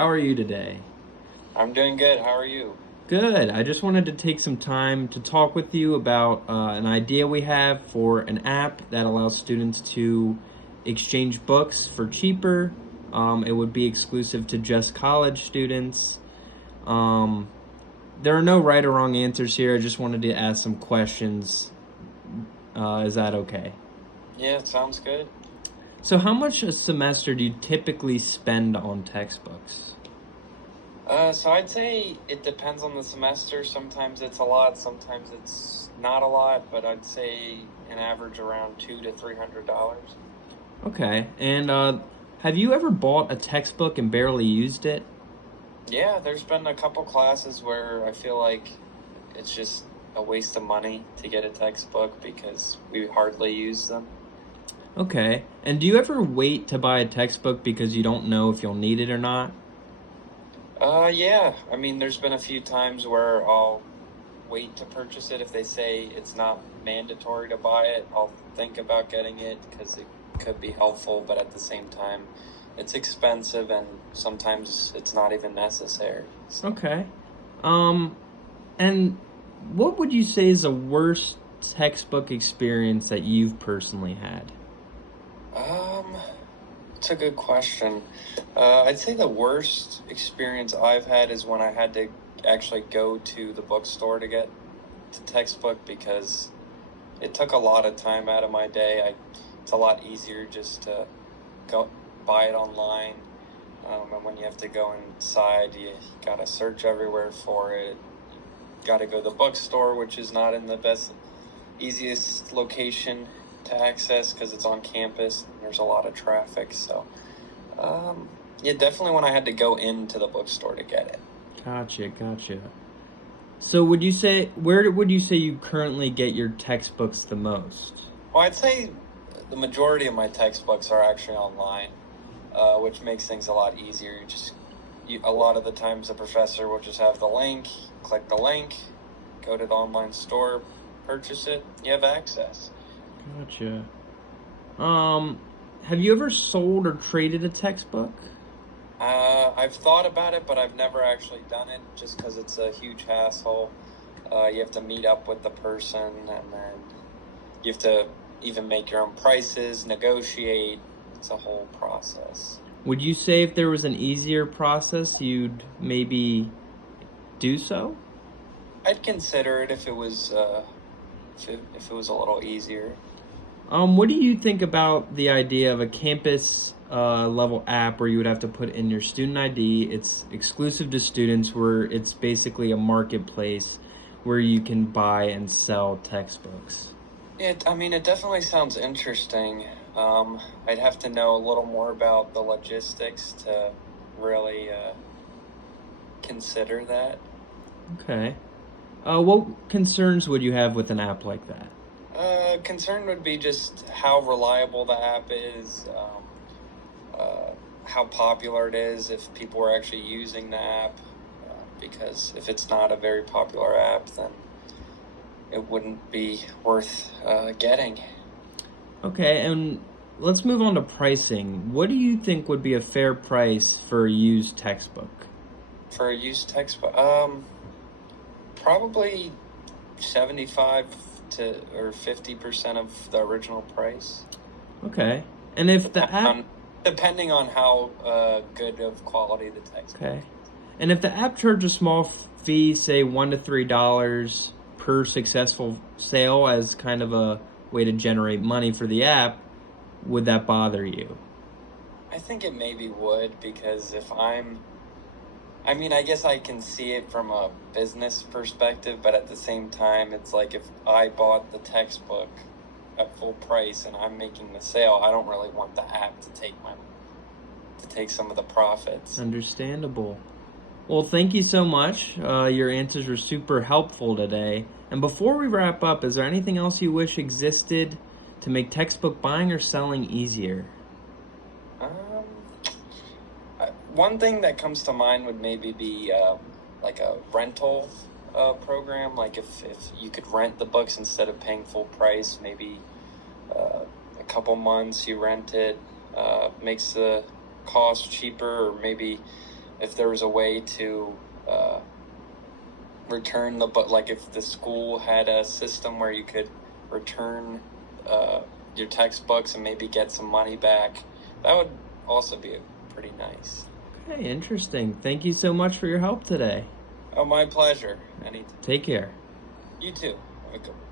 How are you today? I'm doing good. How are you? Good. I just wanted to take some time to talk with you about an idea we have for an app that allows students to exchange books for cheaper. It would be exclusive to just college students. Um, there are no right or wrong answers here. I just wanted to ask some questions. Is that okay? Yeah, it sounds good. So, how much a semester do you typically spend on textbooks? So I'd say it depends on the semester. Sometimes it's a lot, sometimes it's not a lot, but I'd say an average around $200 to $300. Okay. And have you ever bought a textbook and barely used it? Yeah, there's been a couple classes where I feel like it's just a waste of money to get a textbook because we hardly use them. Okay. And do you ever wait to buy a textbook because you don't know if you'll need it or not? Yeah. I mean, there's been a few times where I'll wait to purchase it. If they say it's not mandatory to buy it, I'll think about getting it because it could be helpful, but at the same time, it's expensive and sometimes it's not even necessary. So, Okay. Um, and what would you say is the worst textbook experience that you've personally had? um, it's a good question. I'd say the worst experience I've had is when I had to actually go to the bookstore to get the textbook because it took a lot of time out of my day. It's a lot easier just to go buy it online. And when you have to go inside, you gotta search everywhere for it. You gotta go to the bookstore, which is not in the easiest location to access because it's on campus. And there's a lot of traffic. So, um, yeah, definitely when I had to go into the bookstore to get it. Gotcha. So where would you say you currently get your textbooks the most? Well, I'd say the majority of my textbooks are actually online, which makes things a lot easier. A lot of the times the professor will just have the link, click the link, go to the online store, purchase it, you have access. Gotcha. Um, have you ever sold or traded a textbook? I've thought about it, but I've never actually done it just because it's a huge hassle. You have to meet up with the person, and then you have to even make your own prices, negotiate. It's a whole process. Would you say if there was an easier process, you'd maybe do so? I'd consider it if it was a little easier. What do you think about the idea of a campus level app where you would have to put in your student ID? It's exclusive to students, where it's basically a marketplace where you can buy and sell textbooks. I mean, it definitely sounds interesting. I'd have to know a little more about the logistics to really consider that. Okay. What concerns would you have with an app like that? Concern would be just how reliable the app is, how popular it is, if people are actually using the app. Because if it's not a very popular app, then it wouldn't be worth getting. Okay, and let's move on to pricing. What do you think would be a fair price for a used textbook? For a used textbook, probably 75 to or 50% of the original price. Okay. And if the Depending app on, depending on how good of quality the textbook Okay. is. And if the app charges a small fee, say $1 to $3 per successful sale as kind of a way to generate money for the app, would that bother you? I think it maybe would because I mean, I guess I can see it from a business perspective, but at the same time, it's like if I bought the textbook at full price and I'm making the sale, I don't really want the app to take some of the profits. Understandable. Well, thank you so much. Your answers were super helpful today. And before we wrap up, is there anything else you wish existed to make textbook buying or selling easier? Um, One thing that comes to mind would maybe be like a rental program. Like if you could rent the books instead of paying full price, maybe a couple months you rent it, makes the cost cheaper, or maybe if there was a way to return the book, like if the school had a system where you could return your textbooks and maybe get some money back, that would also be pretty nice. Okay, interesting. Thank you so much for your help today. Oh, my pleasure. Take care. You too. Have a good one.